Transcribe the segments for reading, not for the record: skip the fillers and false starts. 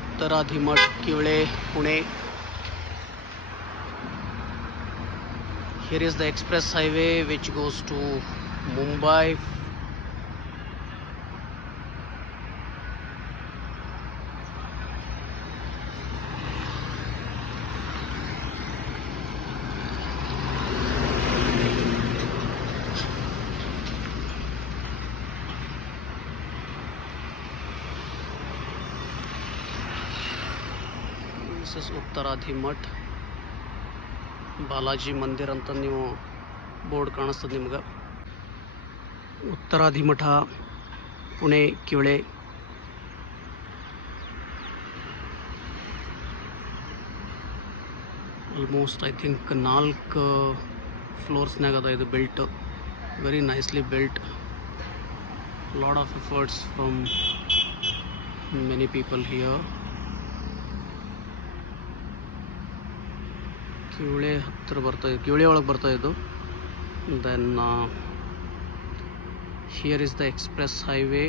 उत्तराधिमठ Kivale Pune. Here is the express highway which goes to Mumbai. This is Uttaraधिमठ Balaji ಮಂದಿರ್ ಅಂತ ನೀವು board ಕಾಣಿಸ್ತದೆ ನಿಮ್ಗೆ. Uttaradimath Pune Kiwale. Almost I think 4 ಫ್ಲೋರ್ಸ್ನಾಗ ಅದ ಇದು built. Very nicely built. Lot of efforts from many people here. Kiwale ಹತ್ತಿರ ಬರ್ತಾಯಿದ್ದು, ಕಿವಳೆ ಒಳಗೆ ಬರ್ತಾಯಿದ್ದು. Then here is the express highway.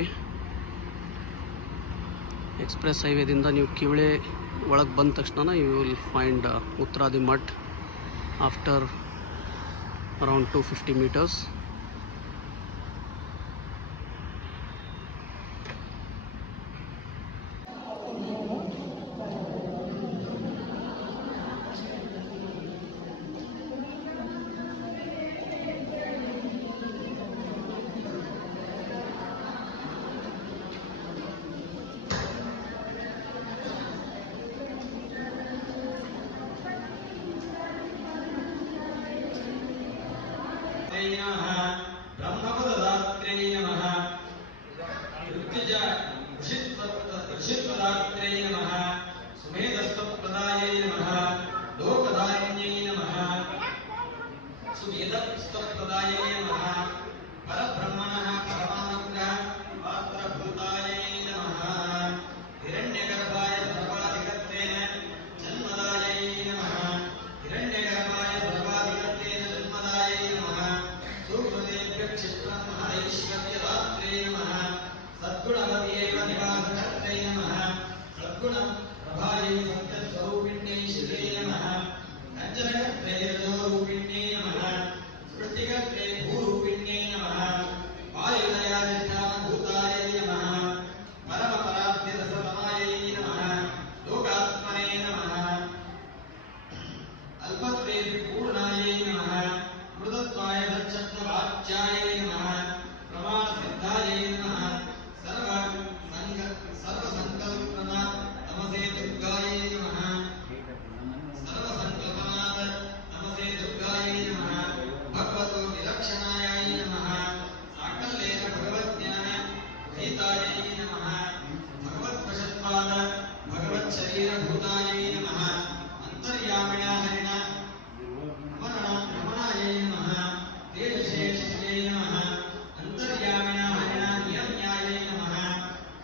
Express ಹೈವೇದಿಂದ ನೀವು ಕಿವಳೆ ಒಳಗೆ ಬಂದ ತಕ್ಷಣ you will find Uttaradimath after around 250 meters. ब्रह्मपददात्रे नमः, ऋषित्वदात्रे नमः, सुमेधस्त्वप्रदायै नमः, लोकदारिण्यै नमः, सुवेदस्त्वप्रदायै नमः, परब्रह्मणः परमानुग्रह पात्रभूतायै नमः, हिरण्यगर्भाय सर्वाधिकत्वेन जन्मदायै नमः, हिरण्यगर्भाय सर्वाधिकत्वेन जन्मदायै नमः, क्षिप्रमहैश्वर्यदात्रे नमः, सद्गुणवत्येव निवासकर्त्रे नमः, सद्गुणप्रभायै सत्यस्वरूपिण्यै शिवे नमः, कञ्चनकर्त्रे रजोरूपिण्यै नमः, सृष्टिकर्त्रे भूरूपिण्यै नमः, वायुदयाधिष्ठानभूतायै नमः, परमपराध्यरसतमायै नमः, लोकात्मने नमः, अल्पत्वे पूर्णायै नमः, मृदत्वाय सच्चत्ववाच्यायै नमः, प्रमाणसिद्धायै नमः, सर्वसङ्कल्पना नमसे दुर्गायै नमः, सर्वसङ्कल्पनाथ नमसे दुर्गायै नमः, भगवतो विलक्षणायै नमः, साकल्येन भगवज्ञान गीतायै नमः, भगवत्वशत्वाद भगवच्छरीरभूतायै नमः, अन्तर्यामिणा हरिण रमणायै नमः, तेजशेषयै नमः, अन्तर्यामिणा हरिणा नियम्यायै नमः,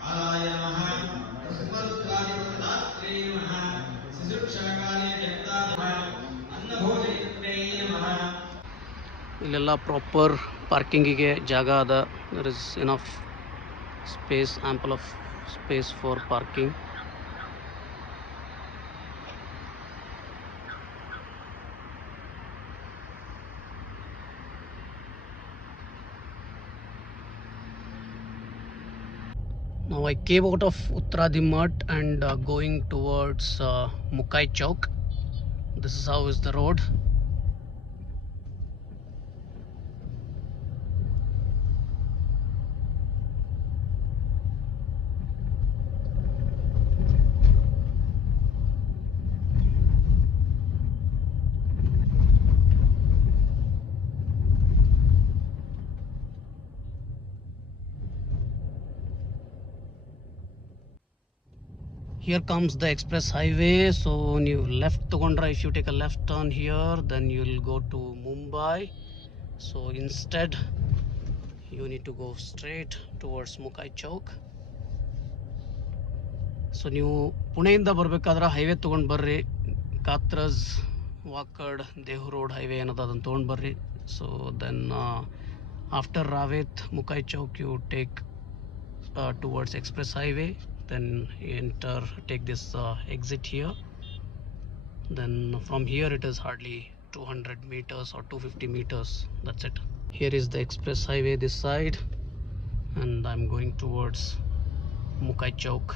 कालाय नमः, स्मरुद्रादिपदात्रे नमः, शिशुक्षणकाले व्यक्ताय नमः, अन्नभोजयित्रे नमः. ಇಲ್ಲೆಲ್ಲ ಪ್ರಾಪರ್ ಪಾರ್ಕಿಂಗಿಗೆ ಜಾಗ ಅದ. There is enough space, ample of space for parking. Now I came out of Uttaraधिमठ and going towards Mukai Chowk. This is how is the road. Here comes the express highway. So you left tagondra, if you take a left turn here, then you will go to Mumbai. So instead you need to go straight towards Mukai Chowk. So ನೀವು ಪುಣೆಯಿಂದ ಬರಬೇಕಾದ್ರೆ highway ತೊಗೊಂಡು ಬರ್ರಿ. ಕಾತ್ರಜ್, ವಾಕಡ್, ದೇಹು road highway ಏನದ ಅದನ್ನು ತೊಗೊಂಡು ಬರ್ರಿ. So then after Ravet, Mukai Chowk, you take towards express highway. then enter, take this exit here. Then from here it is hardly 200 meters or 250 meters, that's it. Here is the express highway this side, and I'm going towards Mukai Chowk.